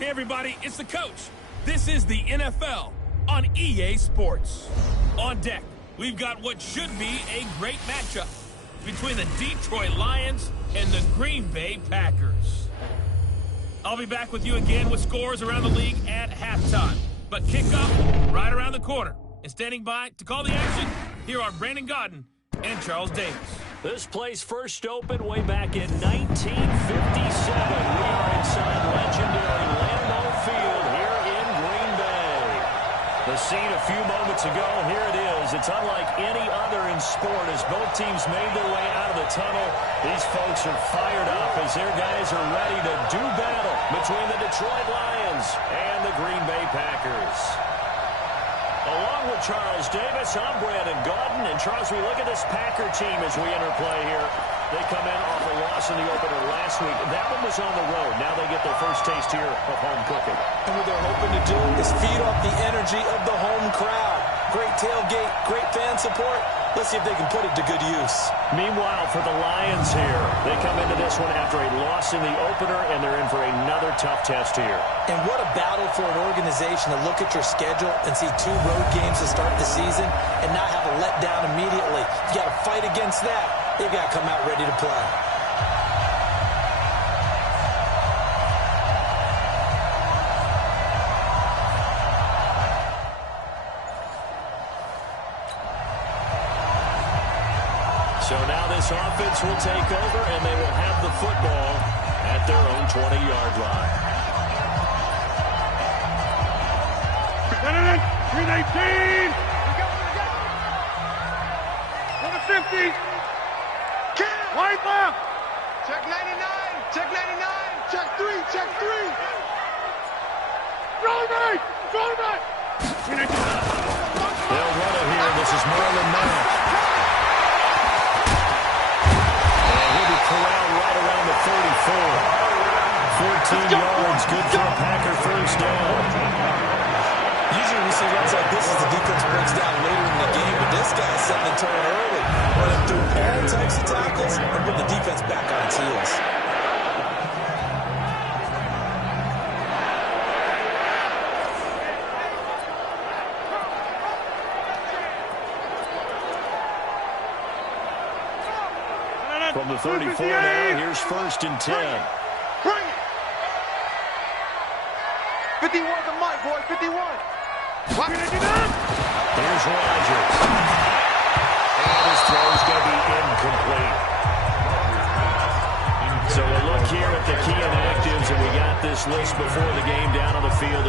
Hey, everybody, it's the coach. This is the NFL on EA Sports. On deck, we've got what should be a great matchup between the Detroit Lions and the Green Bay Packers. I'll be back with you again with scores around the league at halftime. But kickoff right around the corner. And standing by to call the action, here are Brandon Gaudin and Charles Davis. This place first opened way back in 1957. We are inside legendary Lambeau Field here in Green Bay. The scene a few moments ago, here it is. It's unlike any other in sport as both teams made their way out of the tunnel. These folks are fired up as their guys are ready to do battle between the Detroit Lions and the Green Bay Packers. Along with Charles Davis, I'm Brandon Gaudin. And Charles, we look at this Packer team as we interplay here. They come in off a loss in the opener last week. That one was on the road. Now they get their first taste here of home cooking. And what they're hoping to do is feed off the energy of the home crowd. Great tailgate, great fan support. Let's see if they can put it to good use. Meanwhile, for the Lions here, they come into this one after a loss in the opener, and they're in for another tough test here. And what a battle for an organization to look at your schedule and see 2 road games to start the season and not have a letdown immediately. You got to fight against that. They've got to come out ready to play. So now this offense will take over, and they will have the football at their own 20-yard line. 319. On the 50. Wide left. Check 99. Check 99. Check 3. Check 3. Roll right. Roll right. They'll run it here. This is Marlon Mack. Corral right around the 34. 14 yards, good for a Packer first down. Usually we see runs like this as the defense breaks down later in the game, but this guy's setting the tone early, running through all types of tackles and putting the defense back on its heels. From the 34 now, here's first and 10. Bring it. 51 to Mike, boy, 51. Here's Rodgers. And his throw's going to be incomplete. So a look here at the key inactives, and we got this list before the game down on the field.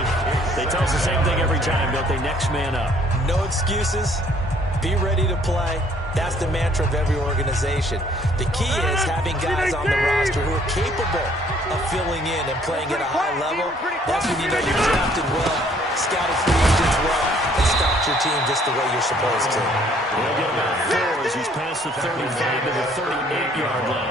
They tell us the same thing every time, don't they? Next man up. No excuses. Be ready to play. That's the mantra of every organization. The key is having guys on the roster who are capable of filling in and playing at a high level. That's when you know you're drafted well, scouted free agents well, and stocked your team just the way you're supposed to. He'll get about 4 as he's past the 35 to the 38-yard line.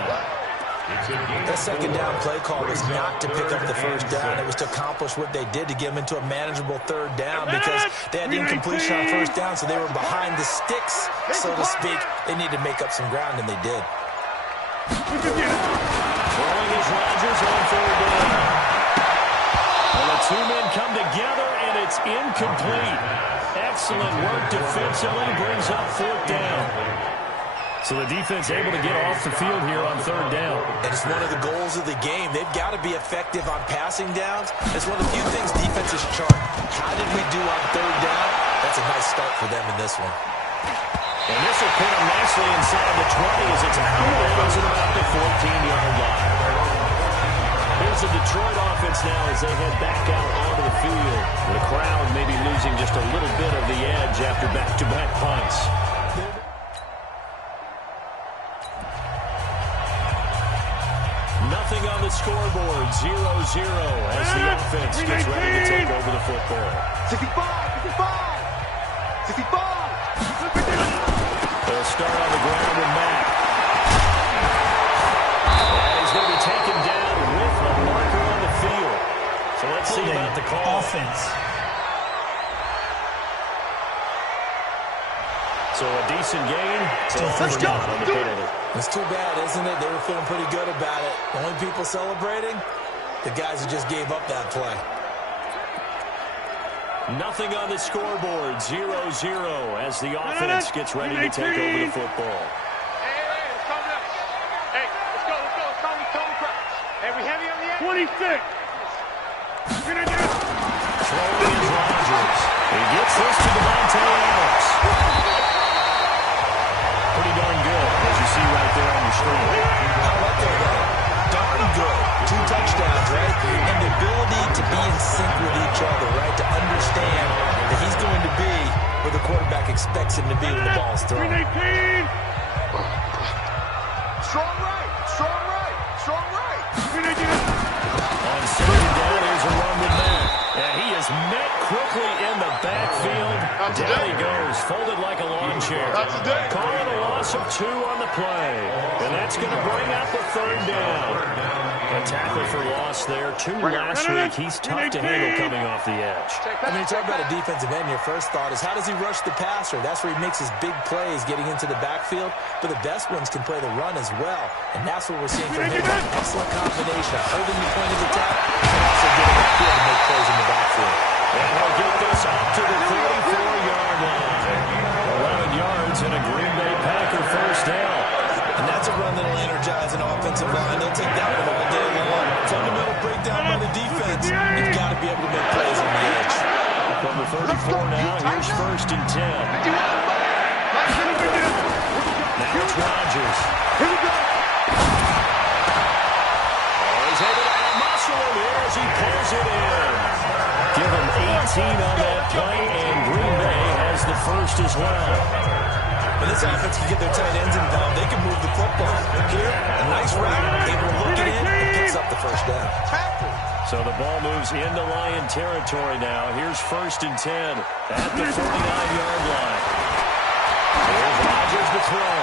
That second down play call was not to pick up the first down. It was to accomplish what they did to get them into a manageable third down because they had incompletion on first down, so they were behind the sticks, so to speak. They needed to make up some ground, and they did. Throwing is Rodgers on third down. Well, the 2 men come together, and it's incomplete. Excellent work defensively, brings up fourth down. So the defense able to get off the field here on third down. And it's one of the goals of the game. They've got to be effective on passing downs. It's one of the few things defenses chart. How did we do on third down? That's a nice start for them in this one. And this will put them nicely inside the 20 as it's out of bounds at about the 14-yard line. Here's the Detroit offense now as they head back out onto the field. The crowd maybe losing just a little bit of the edge after back-to-back punts. Nothing on the scoreboard, 0-0 as the offense gets ready to take over the football. 65, 65, 65. They'll start on the ground with Mack. And he's going to be taken down with a marker on the field. So let's see about the call. Offense. So a decent gain. Let's go. It's too bad, isn't it? They were feeling pretty good about it. The only people celebrating, the guys who just gave up that play. Nothing on the scoreboard, 0-0 as the offense gets ready to take over the football. Hey, let's calm down. Hey, let's go. Let's calm down. Hey, we heavy on the end? 26. Throwing is Rodgers. He gets this to Devontae Adams. Pretty darn good, as you see right there on your screen. I like that. Darn good. 2 touchdowns, right? And the ability to be in sync with each other, right? To understand that he's going to be where the quarterback expects him to be when the ball's thrown. Strong right. Strong right. On second down, there's a run with Matt. And he is met quickly in the backfield. Down he goes, folded like a lawn chair. Calling a loss of 2 on the play. And that's going to bring up a 3rd down. A tackle for loss there. 2 last week. He's tough to handle coming off the edge. I mean, you talk about a defensive end, your first thought is how does he rush the passer? That's where he makes his big plays getting into the backfield. But the best ones can play the run as well. And that's what we're seeing from him. An excellent combination of holding the point of attack and also getting upfield to make plays in the backfield. And he'll get this up to the 34-yard line. 11 yards and a Green Bay Packer first down. And that's a run that'll energize an offensive line. They'll take that one all day long. Fundamental breakdown by the defense. You've got to be able to make plays on the edge. Number 34 now. Here's 1st and 10. Now it's Rodgers. Here we go. He's able to muscle him here as he pulls it in. Give him 18 on that play, and Green Bay has the first as well. When this offense can get their tight ends involved, they can move the football. Here, a nice route, able to look it in, and picks up the first down. So the ball moves into Lion territory now. Here's 1st and 10 at the 49-yard line. Here's Rodgers to throw.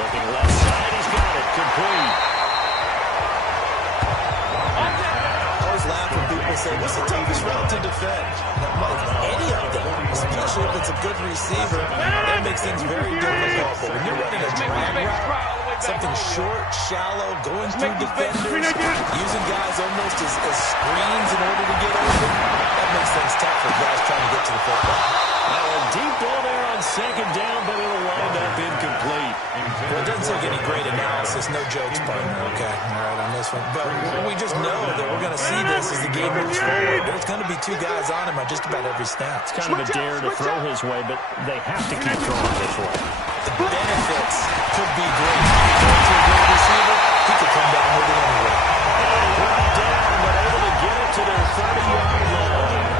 Looking left side, he's got it, complete. I always laugh when people say, what's the toughest route to defend? Any of them, especially if it's a good receiver, that makes things very difficult. But when you're running a drag route, something short, shallow, going through defenders, using guys almost as screens in order to get open, that makes things tough for guys trying to get to the football. A deep ball there on second down, but it'll wind up incomplete. Well, it doesn't take any great analysis. No jokes, partner, okay? All right, on this one. But we just know that we're going to see this as the game moves forward. There's going to be 2 guys on him on just about every snap. It's kind of a dare to throw his way, but they have to keep throwing this way. The benefits could be great. If you throw to a great receiver, he could come down with it anyway. Brought down, but able to get it to their 30-yard line.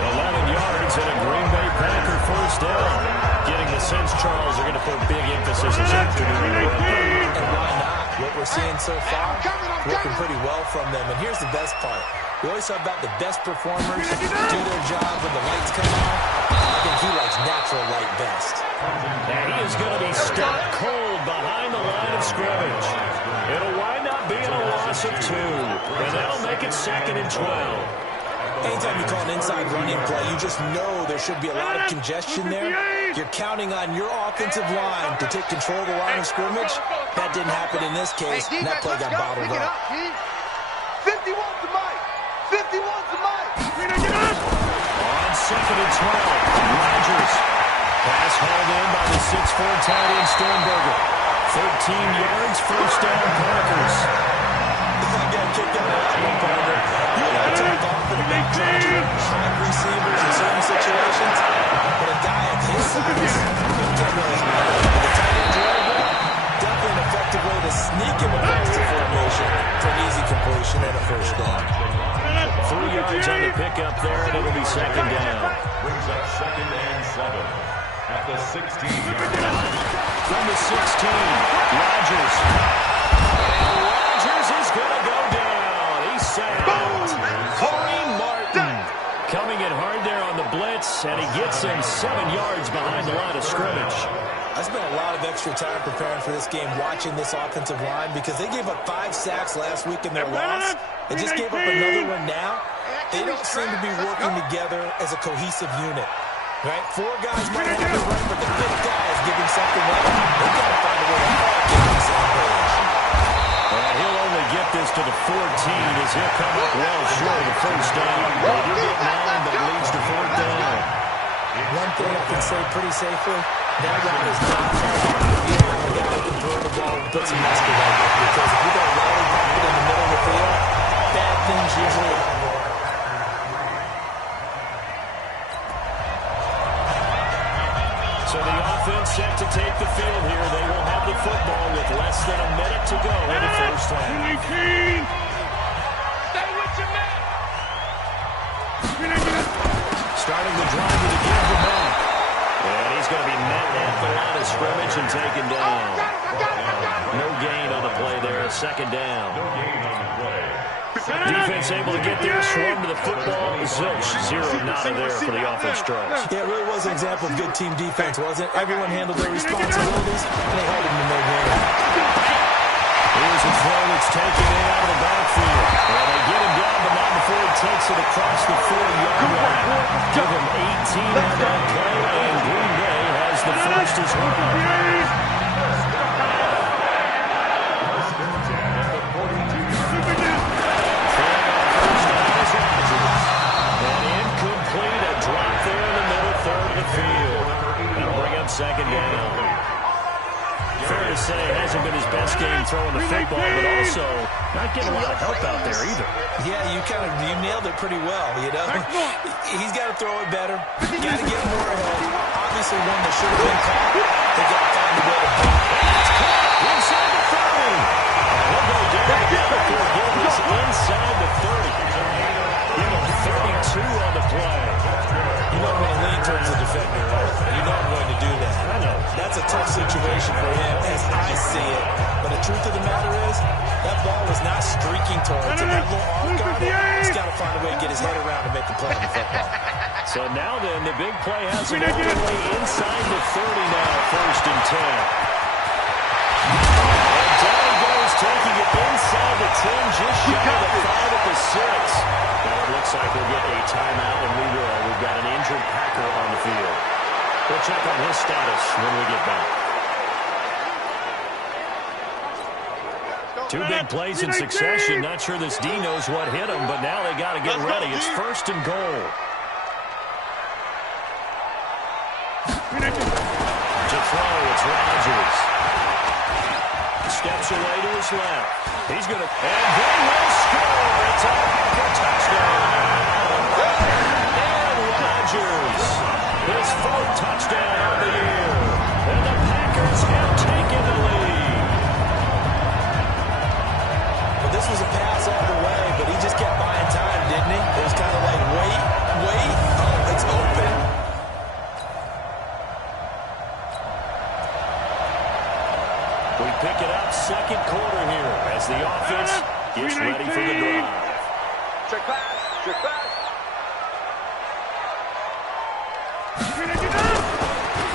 11 yards and a Green Bay Packer first down. Getting the sense, Charles, are going to put big emphasis this afternoon. And why not? What we're seeing so far, working pretty well from them. And here's the best part. We always talk about the best performers do their job when the lights come on. I think he likes natural light best. And he is going to be stopped cold behind the line of scrimmage. It'll wind up being a loss of 2. And that'll make it 2nd and 12. Anytime you call an inside running play, you just know there should be a lot of congestion there. You're counting on your offensive line to take control of the line of scrimmage. That didn't happen in this case, and that play got bottled up. 51's the mic. 51's the mic. On 2nd and 12, Rodgers. Pass hauled in by the 6'4" tight end Sternberger. 13 yards, first down Packers. Again, kick out of that one, partner. You got to talk often about trying to track receivers in certain situations. But a guy at his size, you can't really matter. But the tight end drag route, definitely an effective way to sneak him across the formation for an easy completion and a first down. 3 yards on the pickup there, and it'll be 2nd down. Brings up 2nd and 7 at the 16-yard line. From the 16, Rodgers. And Rodgers is going to go down. He's sacked. Corey Martin coming in hard there on the blitz, and he gets him 7 yards behind the line of scrimmage. I spent a lot of extra time preparing for this game, watching this offensive line, because they gave up 5 sacks last week in their loss. They just gave up another one now. They don't seem to be working together as a cohesive unit. Right? 4 guys might have it right, but the 5th guy is giving something up. They've got to find a way to all get on the same page. And he'll only get this to the 14 as he'll come up well short of the first down. They do get 9, but it leads to 4th down. One thing I can say pretty safely, that route is not hard if you have a guy who can throw the ball and put some muscle on it. Because if you got a rally pocket in the middle of the field, bad things usually happen. So the offense set to take the field here. They will have the football with less than a minute to go in the first half. Stay with your man. Starting the drive with a give the ball. And he's going to be met at the line of scrimmage and taken down. No gain on the play there. 2nd down. No gain on the play. Defense able to get there, swarm to the football. Zilch, 0 nada there for the offense tries. Yeah, it really was an example of good team defense, wasn't it? Everyone handled their responsibilities, and they held them to no gain. Here's a throw that's taken in out of the backfield. Well, they get him down, but not before he takes it across the 4-yard line. Give him 18 on that play, and Green Bay has the first as well. Second down. Fair to say, it hasn't been his best game throwing the football, but also not getting a lot of help out there either. Yeah, you nailed it pretty well, you know. He's got to throw it better. Got to get more ahead. Obviously, one that should have been caught. They got to find a way to block. It's caught inside the 30. He'll go down again for Gilbert inside the 30. Give him 32 on the play. You know I'm going to lean towards the defender, right? You know I'm going to do that. I know. That's a tough situation for him as I see it. But the truth of the matter is, that ball was not streaking towards him. That little arc on it, he's got to find a way to get his head around and make the play on the football. So now then, the big play has him all the way inside the 30 now, 1st and 10. And down he goes, taking it inside the 10, just shy of the 5 at the 6. Now it looks like we'll get a timeout, and we will. We've got an injured Packer on the field. We'll check on his status when we get back. 2 big plays in succession. Not sure this D knows what hit him, but now they got to get ready. It's 1st and goal. To throw, it's Rodgers. Steps away to his left. He's going to, and they will score. It's a Packer touchdown. Aaron Rodgers, his 4th touchdown of the year. And the Packers have taken the lead. Well, this was a pass all the way, but he just kept buying time, didn't he? It was kind of like, wait. Oh, it's open. We pick it up 2nd quarter here as the offense gets ready for the drive. Check pass. Check pass.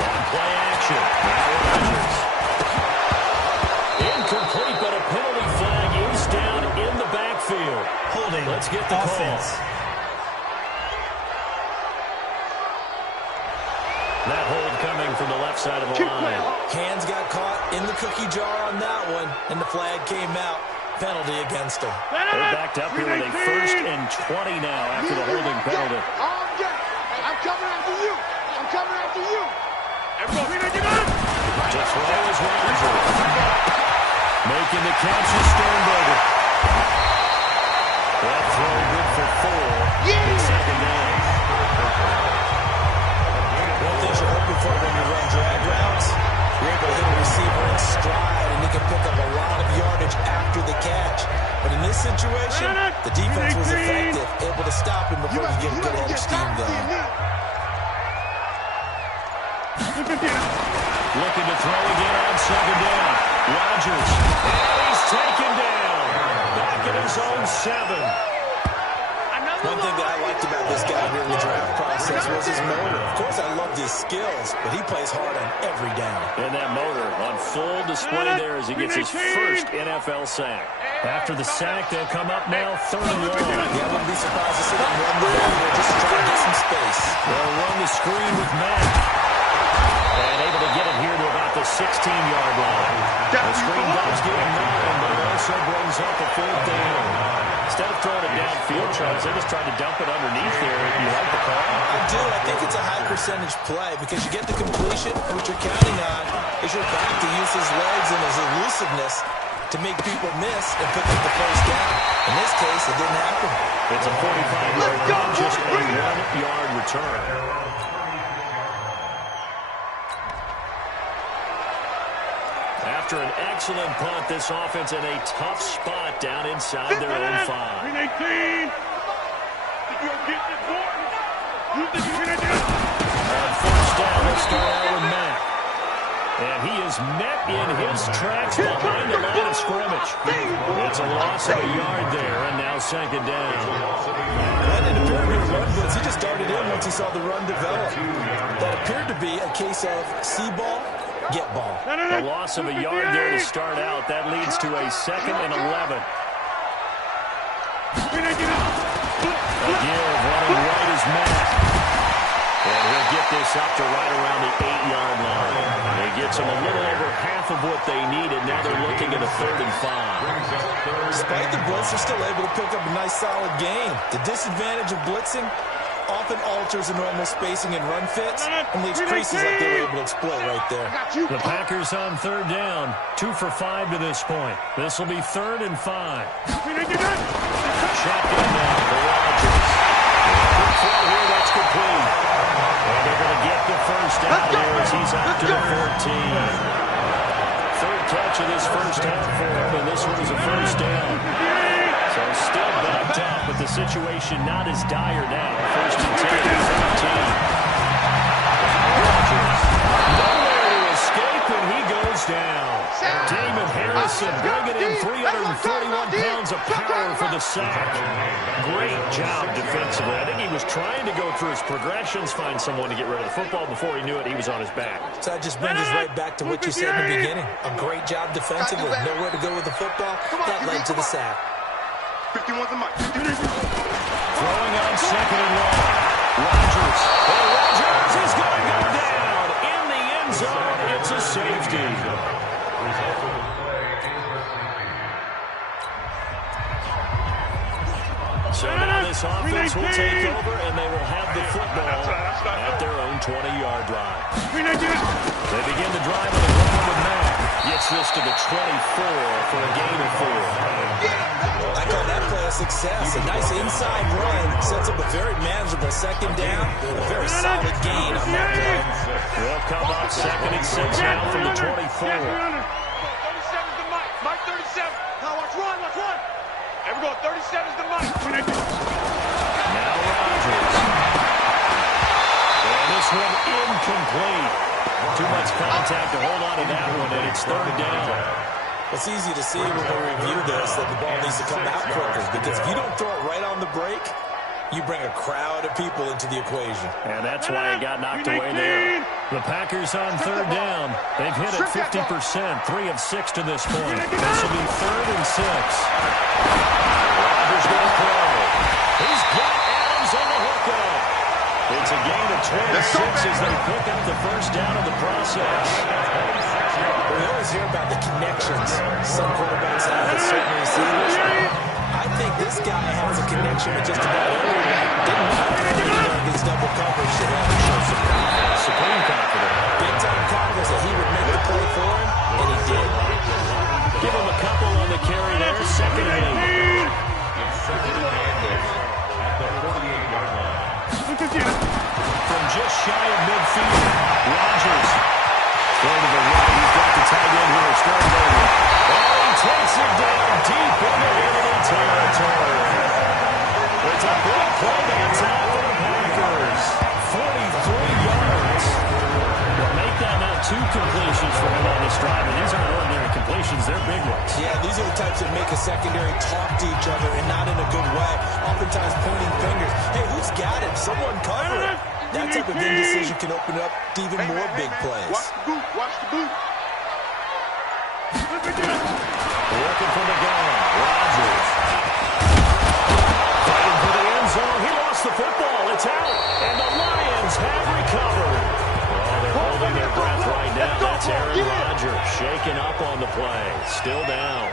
On play action. Now Rodgers. Incomplete, but a penalty flag is down in the backfield. Holding. Let's get the offense. That hold coming from the left side of the line. Hands got caught in the cookie jar on that one, and the flag came out. Penalty against him. They're backed up here with a 1st and 20 now after the holding penalty. I'm coming after you. I'm coming after you. To throw is Rodgers. Making the catch is Sternberger. That throw good for 4. It's 2nd down. One thing you're hoping for when you run drag routes, you're able to hit a receiver in stride, and he can pick up a lot of yardage after the catch. But in this situation, the defense was effective, able to stop him before he get a good head of steam going. Looking to throw again on 2nd down. Rodgers. And he's taken down. Back at his own 7. One thing that I liked about this guy during the draft process was his motor. Of course, I loved his skills, but he plays hard on every down. And that motor on full display there as he gets his first NFL sack. After the sack, they'll come up now 3rd and 1. Yeah, I wouldn't be surprised to see them run the ball or just try to get some space. They'll run the screen with Mack. And able to get it here to about the 16-yard line. The screen does give him 9, but it also brings up the 4th down. instead of throwing it downfield, Charles, they just tried to dump it underneath there. You like the call? I do. I think it's a high percentage play because you get the completion, and what you're counting on is your back to use his legs and his elusiveness to make people miss and pick up the first down. In this case, it didn't happen. It's a 45-yard run, just a 1-yard return. After an excellent punt, this offense in a tough spot down inside their own 5. 18. On first down, let's start out with Mack. And he is met in his tracks behind the line of scrimmage. It's a loss of a yard there, and now second down. That didn't appear to be a run blitz. He just darted in once he saw the run develop. That appeared to be a case of see ball, get ball. A loss of a yard there to start out. That leads to a 2nd and 11. A give running right is Mack. And he'll get this up to right around the 8-yard line. It gets them a little over half of what they needed. Now they're looking at a 3rd and 5. Despite the blitz, they're still able to pick up a nice solid gain. The disadvantage of blitzing often alters the normal spacing and run fits and leaves creases like they were able to exploit right there. The Packers on 3rd down. 2 for 5 to this point. This will be 3rd and 5. Shotgun now for Rodgers. Here, that's complete. And they're going to get the first down here as he's out to the 14. 3rd catch of this first half for him, and this one is a first down. So still backed up, but the situation not as dire now. 1st and 10, 13. Rodgers, nowhere to escape, and he goes down. Damon Harrison bringing in 341 pounds of power for the sack. Great job defensively. I think he was trying to go through his progressions, find someone to get rid of the football. Before he knew it, he was on his back. So that just brings us right back to what you said in the beginning. A great job defensively. Nowhere to go with the football. That led to the sack. 51's the mic. Throwing on 2nd and 1. Rodgers. And Rodgers is going to go down. In the end zone, it's a safety. So now this offense will take over, and they will have the football at their own 20-yard line. They begin the drive on the ground with Mack. Gets this to the 24 for a gain of 4. I call that play a success. A nice inside run sets up a very manageable 2nd down. A very solid gain on that play. They'll come up 2nd and 6 now from the 24. 37's the mic. Mike 37. Now watch one. Everyone, 37's the mic. Now Rodgers. And this one incomplete. Too much contact to hold on to that one, and it's 3rd down. It's easy to see when we review this that the ball needs to come out quicker, because if you don't throw it right on the break, you bring a crowd of people into the equation. And that's why it got knocked away there. The Packers on 3rd down. They've hit it 50%, 3 of 6 to this point. This will be 3rd and 6. Rodgers going to throw. He's got Adams on the hookup. It's a gain of 26 as they pick up the first down of the process. We always hear about the connections some quarterbacks have with certain receivers. I think this guy has a connection with just about everyone. Didn't matter against double coverage to him. Supreme confidence. Big-time confidence that he would make the play for him, and he did. Give him a couple on the carry there. 2nd and 8. From just shy of midfield, Rodgers. Going to the right. He's got the tight end here, Sternberger. Oh, he takes it down deep into enemy territory. It's a big play that time for the Packers. 43 yards. Well, make that not 2 completions for him on this drive. And these aren't ordinary completions. They're big ones. Yeah, these are the types that make a secondary talk to each other, and not in a good way. Oftentimes pointing fingers. Hey, who's got it? Someone cover it. That type of indecision can open up to even more big plays. Watch the boot. Watch the boot. Looking for the gun. Rodgers. Fighting for the end zone. He lost the football. It's out. And the Lions have recovered. Oh, they're holding their breath right now. That's Aaron Rodgers shaking up on the play. Still down.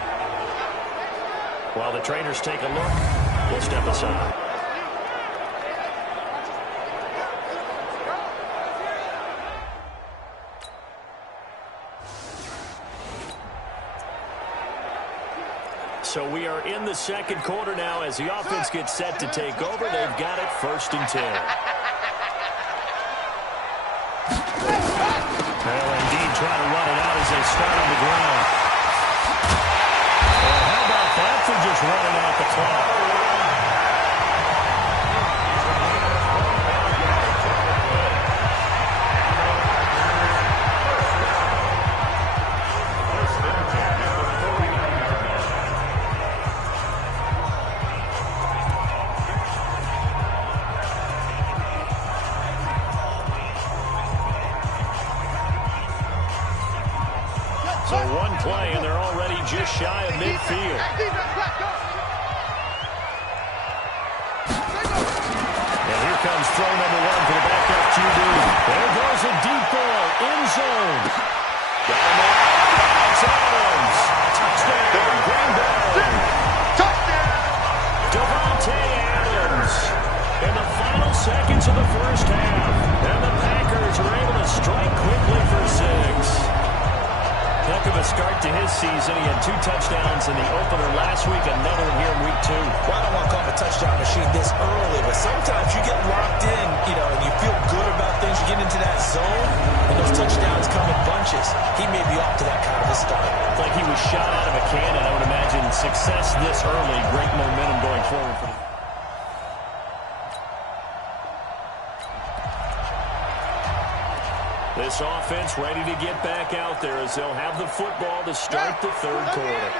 While the trainers take a look, we'll step aside. So we are in the second quarter now as the offense gets set to take over. They've got it 1st and 10. They'll indeed try to run it out as they start on the ground. And how about that for just running out the clock? So one play, and they're already just shy of midfield. And here comes throw number 1 for the backup QB. There goes a deep ball, end zone. Got him out. It's Adams. Touchdown, Green Bay. Touchdown! Davante Adams. In the final seconds of the first half. And the Packers are able to strike quickly for 6. Heck of a start to his season. He had 2 touchdowns in the opener last week, another one here in week 2. Well, I don't want to call him a touchdown machine this early, but sometimes you get locked in, and you feel good about things. You get into that zone, and those touchdowns come in bunches. He may be off to that kind of a start. It's like he was shot out of a cannon. I would imagine success this early, great momentum going forward for him. This offense ready to get back out there as they'll have the football to start the third quarter.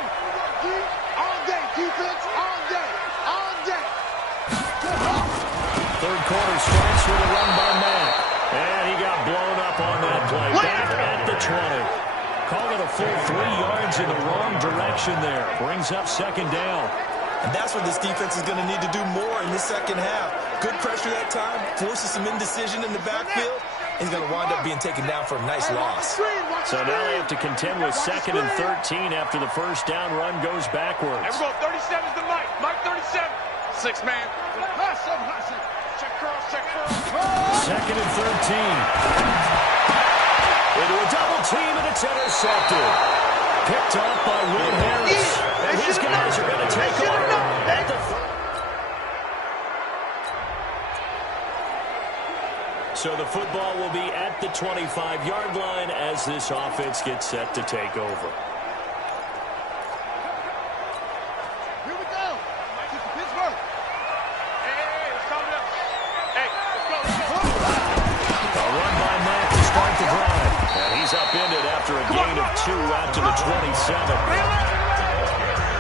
All day, defense, all day, all day. Third quarter starts with a run by Mack. And he got blown up on that play. Back at the 20. Call it a full 3 yards in the wrong direction there. Brings up 2nd down. And that's what this defense is going to need to do more in the second half. Good pressure that time, forces some indecision in the backfield. He's going to wind up being taken down for a nice loss. So now they have to contend with 2nd and 13 after the first down run goes backwards. Everyone, 37 is the Mike. Mike 37. 6 man. Check cross, check cross. 2nd and 13. Into a double team, and it's intercepted. Picked up by Will Harris. And his guys are going to take over at the... So the football will be at the 25-yard line as this offense gets set to take over. Here we go. Pittsburgh. Hey, let's call it up. Hey, let's go. A run by Mack to start the drive. And he's upended after a gain of 2 out to the 27.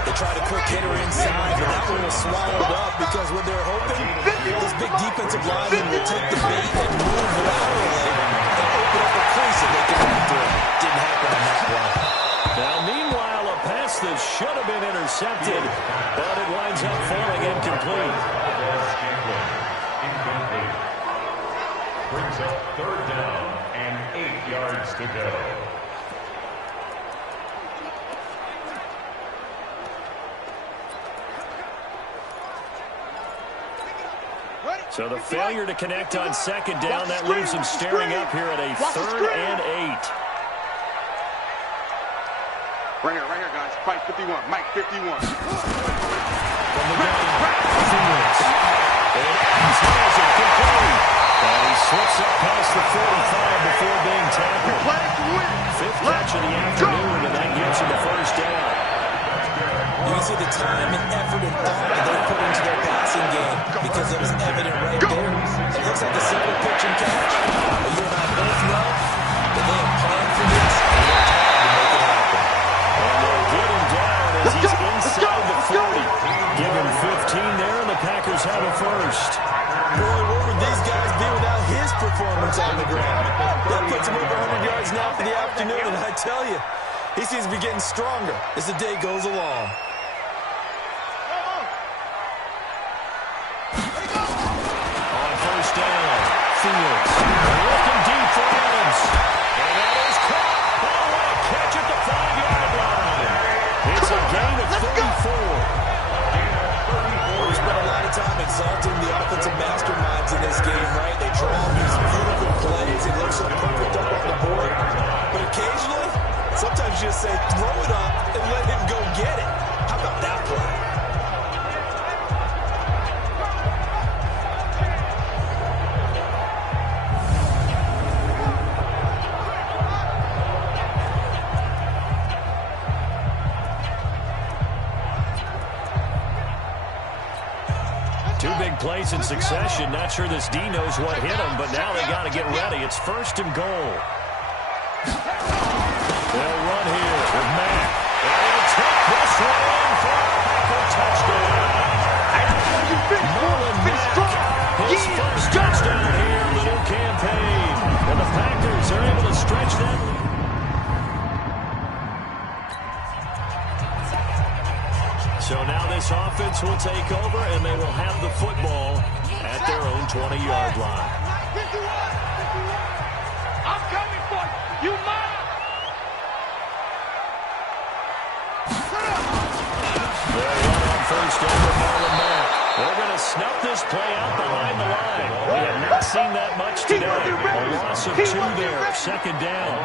They tried a quick hitter inside, but that one was swallowed up because what they're hoping, this big defensive lineman will take the bait and move laterally and open up a crease that they can run through. Didn't happen on that play. Now, meanwhile, a pass that should have been intercepted, but it winds up falling incomplete. Incomplete. Brings up 3rd down and 8 yards to go. So the failure to connect on 2nd down, that leaves him staring up here at a 3rd and 8. Right here, guys. Fight 51. Mike 51. From the gun, Felix. And Adams has it complete. And he slips up past the 45 before being tackled. 5th catch of the afternoon, and that gets him the 1st down. You can see the time and effort and thought that they put into their passing game because it was evident right there. It looks like a simple pitch and catch. But you and I both know that they have planned for this and worked hard to make it happen. And they'll get him down as he's inside the 40. Give him 15 there, and the Packers have a 1st. Boy, where would these guys be without his performance on the ground? That puts him over 100 yards now for the afternoon, and I tell you, he seems to be getting stronger as the day goes along. On 1st down, Felix. Looking deep for Adams. And that is caught. Oh, what a catch at the 5-yard line. It's a gain of 34. get it. How about that play? Two big plays in succession. Not sure this D knows what hit him, but now they got to get ready. It's 1st and goal. They'll run here with Mack. And he'll take this one for a Packer touchdown. Marlon Mack, his first touchdown here in the new campaign. And the Packers are able to stretch that lead. So now this offense will take over, and they will have the football at their own 20-yard line. I'm coming for you. You mine. They'll run on 1st down with Marlon Mack. They're going to snuff this play out behind the line. We have not seen that much today. A loss of 2 there, 2nd down.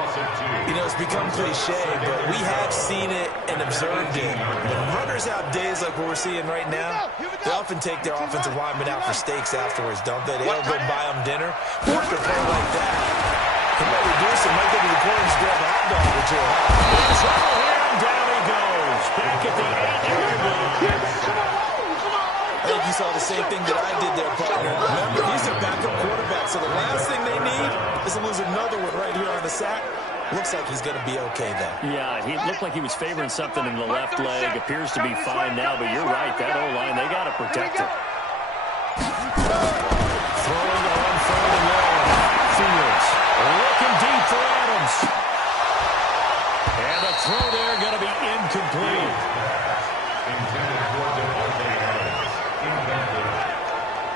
You know, it's become cliche, but we have seen it and observed it. When runners have days like what we're seeing right now, they often take their offensive linemen out for steaks afterwards, don't they? They don't go buy them dinner. After a play like that, he might reduce it, might go to the corner and grab a hot dog or two. In trouble here, and down he goes. Back at the 8-yard line. I think you saw the same thing that I did there, partner. Remember, he's a backup quarterback, so the last thing they need is to lose another one right here on the sack. Looks like he's going to be okay, though. Yeah, he looked like he was favoring something in the left leg. Appears to be fine now, but you're right. That O-line, they got to protect it. Throwing on 3rd and long. Fields looking deep for Adams. And the throw there going to be incomplete. Intended for Devontae Adams. Incomplete.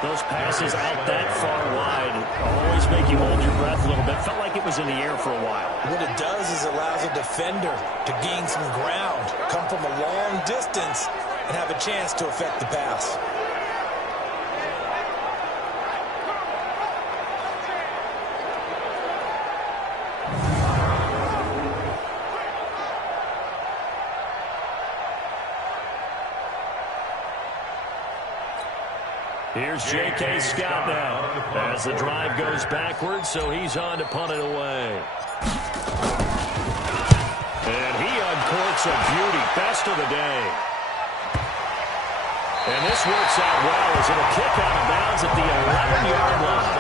Those passes out that far wide always make you hold your breath a little bit. Felt like it was in the air for a while. What it does is allows a defender to gain some ground, come from a long distance, and have a chance to affect the pass. Here's J.K. Scott now as the drive goes backwards, so he's on to punt it away. And he uncorks a beauty. Best of the day. And this works out well as it'll kick out of bounds at the 11-yard line.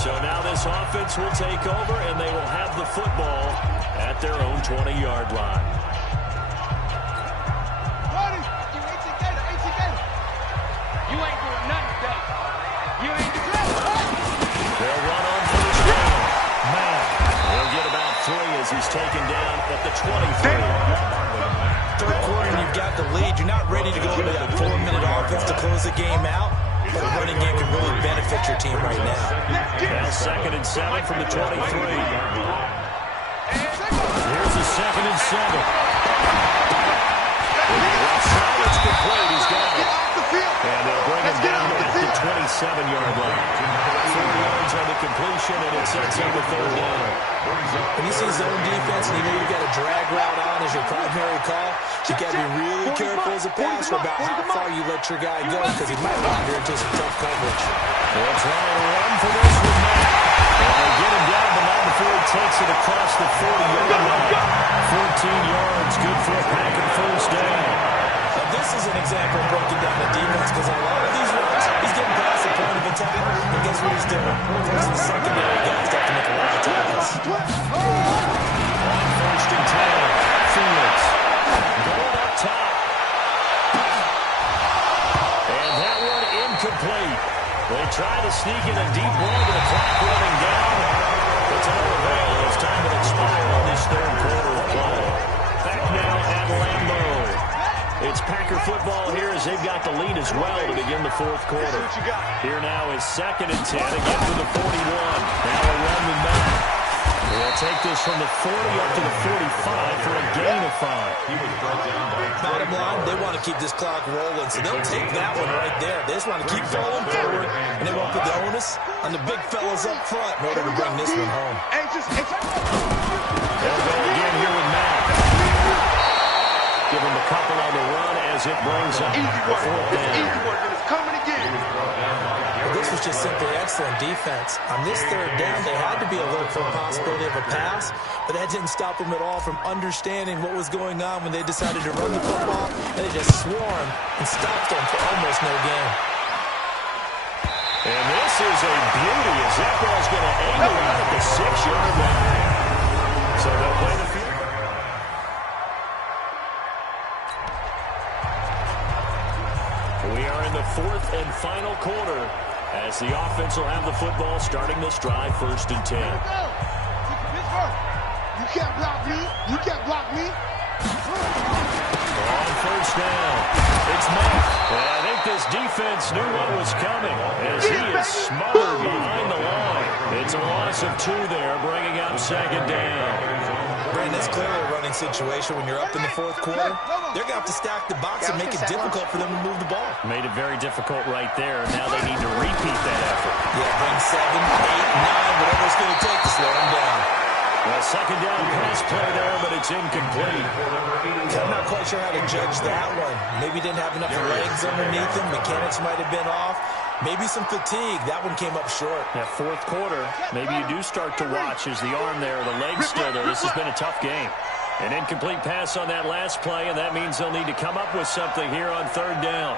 So now this offense will take over, and they will have the football at their own 20-yard line. You ain't doing nothing, though. You ain't doing nothing. They'll run on 1st down. Mack will get about 3 as he's taken down at the 23. Third quarter, and you've got the lead. You're not ready to go into that 4-minute offense to close the game out. But a running game can really benefit your team right now. Now 2nd and 7 from the 23. Here's a 2nd and 7. It's complete. He's got it. And they'll bring him down at the 27-yard line. 4 yards on the completion, and it sets up a 3rd down. When you see zone defense and you know you've got a drag route on as your primary call, you got to be really careful as a passer about how far you let your guy go because he might wander into some tough coverage. They'll try and run for this one now. And they get him down, but not before he takes it across the 40-yard line. 14 yards, good for a Packer 1st down. Now this is an example of breaking down the defense because in a lot of these runs, he's getting past the point of attack, and guess what he's doing? Forcing the secondary guys to have to make a lot of tackles. On 1st and 10, Fields going up top. And that one incomplete. They try to sneak in a deep ball, but the clock running down. It's an avail. It's time to expire on this 3rd quarter of play. Back now at Lambeau. It's Packer football here as they've got the lead as well to begin the 4th quarter. Here now is 2nd and 10, again from the 41. Now a run with Mack. They'll take this from the 40 up to the 45 for a gain of 5. He was brought down by Bottom line, they want to keep this clock rolling, so they'll take that one right there. They just want to keep falling forward, and they want to put the onus on the big fellas up front in order to bring this one home. They'll go again here with Matt. Give him a couple on the run as it brings up the 4th down. This was just simply excellent defense. On this 3rd down, they had to be alert for a possibility of a pass, but that didn't stop them at all from understanding what was going on when they decided to run the football, and they just swarmed and stopped them for almost no gain. And this is a beauty as that ball's going to angle out at the 6-yard line. So they'll play the field. We are in the 4th and final quarter as the offense will have the football starting this drive 1st and 10. You can't block me. You can't block me. On 1st down, it's Matt. And I think this defense knew what was coming as he is smothered behind the line. It's a loss of 2 there, bringing up 2nd down. Brandon, it's clearly a running situation when you're up in the 4th quarter. They're going to have to stack the box and make it difficult for them to move the ball. Made it very difficult right there. Now they need to repeat that effort. Yeah, bring 7, 8, 9, whatever it's going to take to slow them down. Well, 2nd down pass play there, but it's incomplete. I'm not quite sure how to judge that one. Maybe didn't have enough legs underneath him. Mechanics might have been off. Maybe some fatigue. That one came up short. That 4th quarter, maybe you do start to watch as the arm there, the leg's still there. This has been a tough game. An incomplete pass on that last play, and that means they'll need to come up with something here on 3rd down.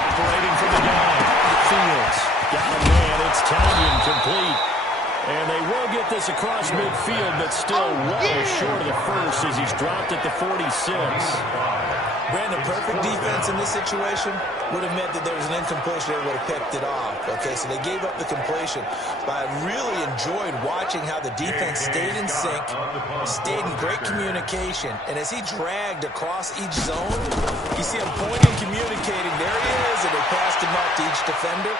Operating from the gun. Fields. Got a man. It's Tonyan complete. And they will get this across midfield, but still well short of the first as he's dropped at the 46. Brandon, perfect defense in this situation would have meant that there was an incompletion. They would have picked it off. Okay, so they gave up the completion. But I really enjoyed watching how the defense stayed in sync, stayed in great communication. And as he dragged across each zone, you see him pointing, communicating. There he is, and they passed him up to each defender.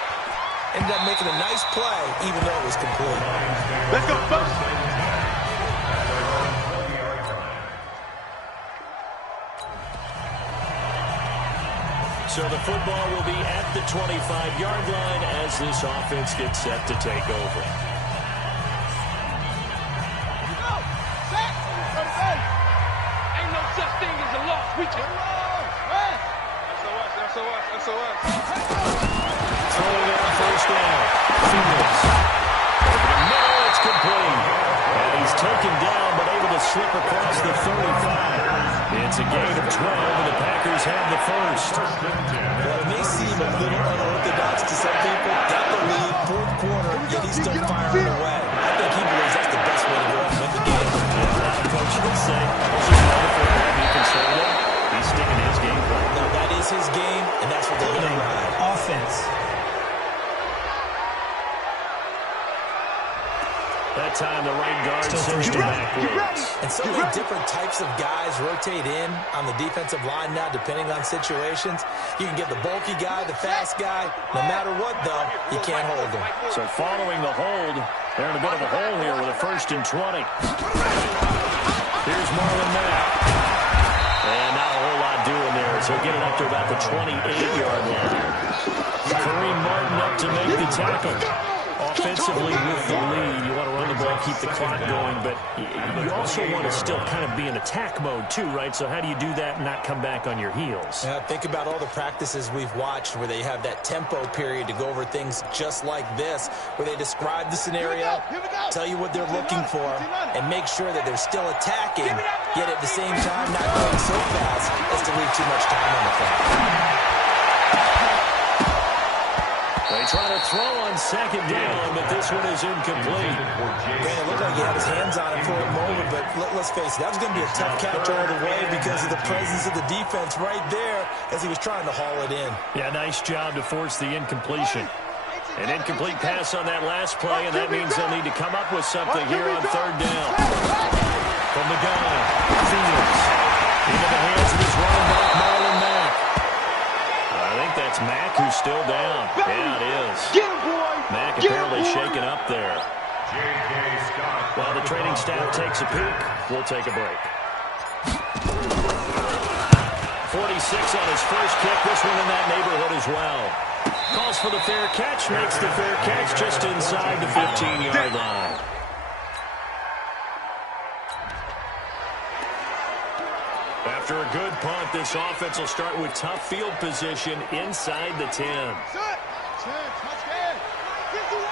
Ended up making a nice play, even though it was complete. Let's go, folks. So the football will be at the 25-yard line as this offense gets set to take over. Ain't no such thing as a loss. We can SOS. Throwing on 1st down. Fields. Over the middle, it's complete. And he's taken down, but able to slip across the 35. It's a gain of 12, and the Packers have the first. Well, it may seem a little unorthodox to some people. Got the lead, 4th quarter, yet he's still firing away. I think he believes that's the best way to go out and win the game. Coach would say, this is wonderful. Be conservative. He's sticking to his game plan. No, that is his game, and that's what they're going to ride. Offense. That time the right guard sends him backwards. And so many different types of guys rotate in on the defensive line now, depending on situations. You can get the bulky guy, the fast guy. No matter what, though, you can't hold them. So following the hold, they're in a bit of a hole here with a 1st and 20. Here's Marlon Mack. And not a whole lot doing there, so get it up to about the 28-yard line. Kareem Martin up to make the tackle. Offensively with the lead, you want to run the ball, keep the clock going, but you also want to still kind of be in attack mode too, right? So how do you do that and not come back on your heels? Yeah, think about all the practices we've watched where they have that tempo period to go over things just like this, where they describe the scenario, tell you what they're looking for, and make sure that they're still attacking, yet at the same time not going so fast as to leave too much time on the clock. They try to throw on 2nd down, but this one is incomplete. Man, it looked like he had his hands on it for a moment, but let's face it, that was going to be a tough catch all the way because of the presence of the defense right there as he was trying to haul it in. Yeah, nice job to force the incompletion. An incomplete pass on that last play, and that means they'll need to come up with something here on 3rd down. From the gun, Fields into the hands of his running back, Marlon Mack. I think that's It's Mack who's still down. Yeah, it is. Get him, boy. Mack Get apparently him, boy. shaken up there. While the training staff takes a peek, we'll take a break. 46 on his first kick. This one in that neighborhood as well. Calls for the fair catch. Makes the fair catch just inside the 15-yard line. After a good punt, this offense will start with tough field position inside the 10. Set. 10. Touchdown. 51.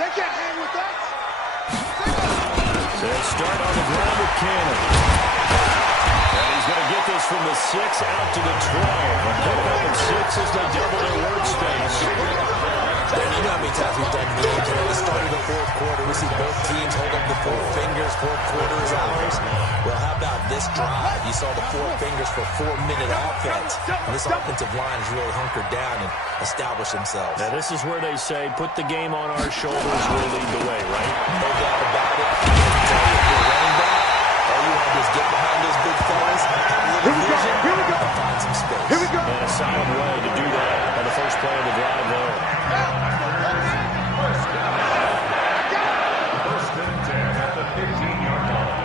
They can't hang with that. They'll start on the ground with Cannon. And he's going to get this from the 6 out to the 12. And pick up at 6 as they double their workspace. And you know how many times we've done games at the start of the fourth quarter. We see both teams hold up the 4 fingers, fourth quarter is ours. Well, how about this drive? You saw the 4 fingers for 4-minute offense. And this offensive line has really hunkered down and established themselves. Now, this is where they say, put the game on our shoulders, we'll lead the way, right? No doubt about it. I can tell you, if you're running back, all you want to do is get behind those big fellas, have a little vision, and find some space. Here we go. And a solid way to do that on the first play of the drive there. First and 10 at the 15-yard line.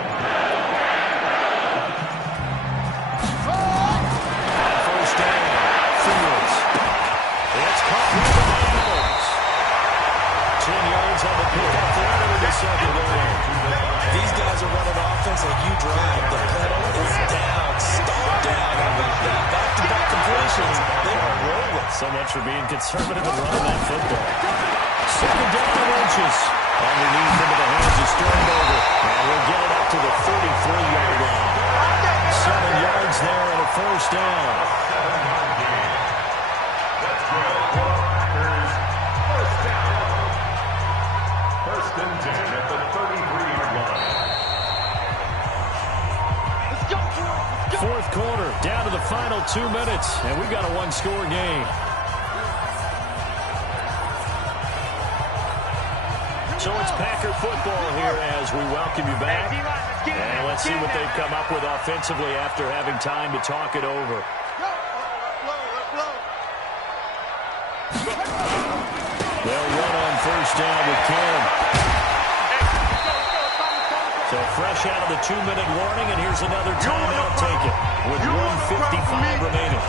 First down, Fields. It's caught by the Bengals. 10 yards on the pickup there into the second down. These guys are running offense like you drive. The pedal is down, stomped down. How about that? Back-to-back completions. They are rolling. So much for being conservative and running that football. Second down and inches. Underneath into the hands of Sternberger. And we'll get it up to the 33-yard line. 7 yards there and a first down. Let's go. Packers. First down. First and 10 at the 33-yard line. Let's go, boy. Let's go. Fourth quarter, down to the final 2 minutes, and we've got a one-score game. So it's Packer football here as we welcome you back. And let's see what they've come up with offensively after having time to talk it over. They'll run on first down with Kim. So fresh out of the 2-minute warning, and here's another timeout taken with 1:55 remaining.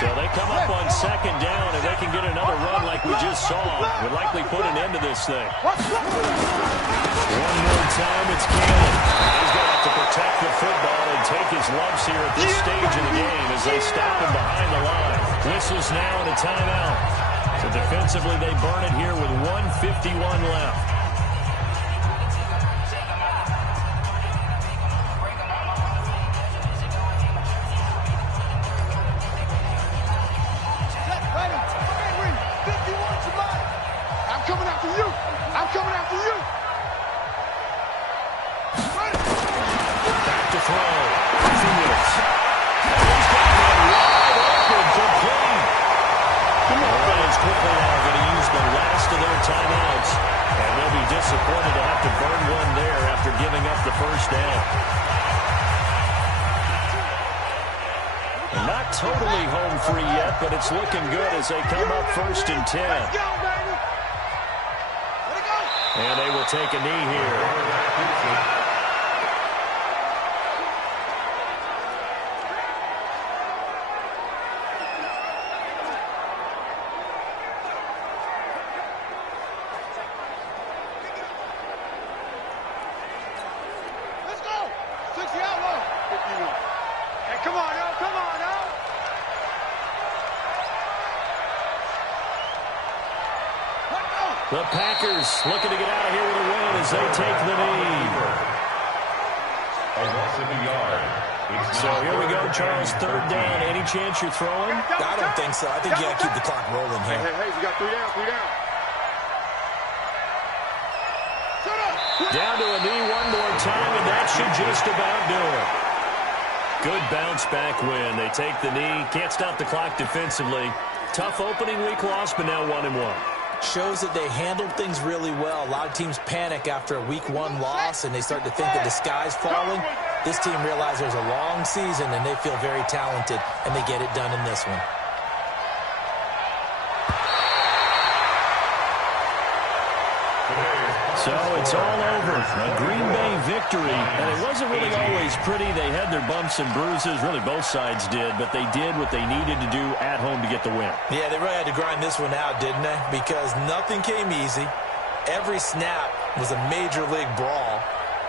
So they come up on second down, and they can get another run like we just saw. Would likely put an end to this thing. One more time, it's Cannon. He's going to have to protect the football and take his lumps here at this stage of the game as they stop him behind the line. Whistles now and a timeout. So defensively, they burn it here with 1:51 left. Disappointed to have to burn one there after giving up the first down. Not totally home free yet, but it's looking good as they come up first and 10. And they will take a knee here. The Packers looking to get out of here with a win as they take the knee. A loss of a yard. So here we go, Charles, third down. Any chance you're throwing? I don't think so. I think you got to keep the clock rolling here. Hey, we got 3 down, 3 down. Down to a knee one more time, and that should just about do it. Good bounce back win. They take the knee. Can't stop the clock defensively. Tough opening week loss, but now 1-1. Shows that they handled things really well. A lot of teams panic after a week 1 loss, and they start to think that the sky's falling. This team realized there's a long season, and they feel very talented, and they get it done in this one. So it's all over. A Green Bay victory. And it wasn't really always pretty. They had their bumps and bruises. Really, both sides did. But they did what they needed to do at home to get the win. Yeah, they really had to grind this one out, didn't they? Because nothing came easy. Every snap was a major league brawl.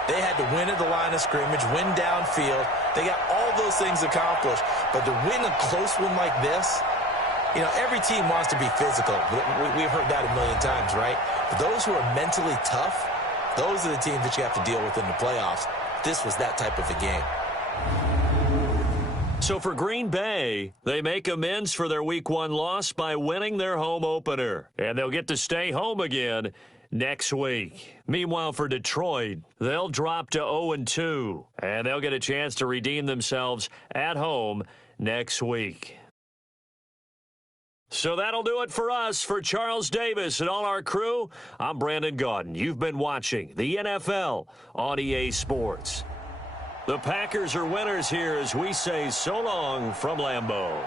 They had to win at the line of scrimmage, win downfield. They got all those things accomplished. But to win a close one like this, you know, every team wants to be physical. We've heard that a million times, right? But those who are mentally tough, those are the teams that you have to deal with in the playoffs. This was that type of a game. So for Green Bay, they make amends for their Week 1 loss by winning their home opener. And they'll get to stay home again next week. Meanwhile, for Detroit, they'll drop to 0-2. And they'll get a chance to redeem themselves at home next week. So that'll do it for us. For Charles Davis and all our crew, I'm Brandon Gaudin. You've been watching the NFL on EA Sports. The Packers are winners here as we say so long from Lambeau.